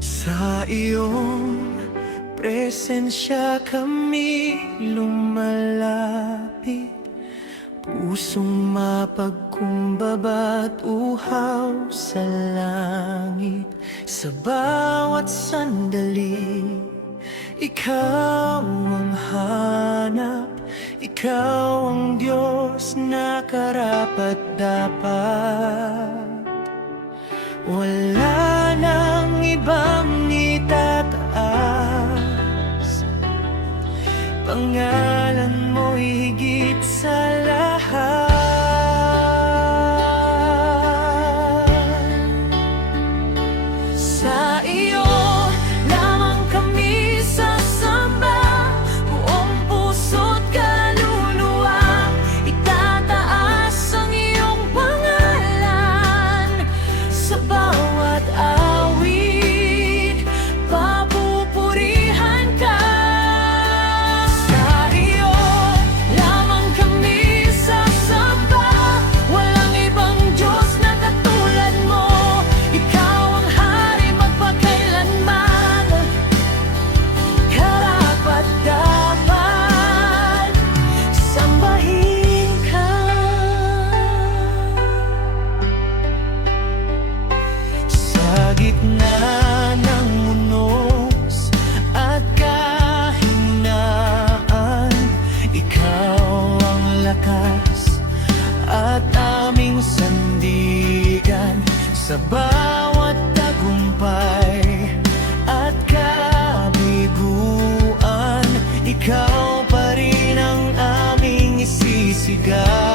Sa iyong presensya kami lumalapit, pusong mapagkumbaba at uhaw sa langit. Sa bawat sandali, ikaw ang hanap, ikaw ang Diyos na karapat-dapat. Wala nang ibang itataas, pangalan mo'y higit sa lahat. Sa iyo lamang kami sasamba, buong puso't kaluluwa. Itataas ang iyong pangalan sa bawat awit, papupurihan ka. Sa iyo lamang kami sasamba, walang ibang Diyos na katulad mo. Ikaw ang hari magpakailanman, karapat-dapat sambahin ka. Sa gitna ng unos at kahinaan, ikaw ang lakas at aming sandigan. Sa bawat tagumpay at kabiguan, ikaw pa rin ang aming isisigaw.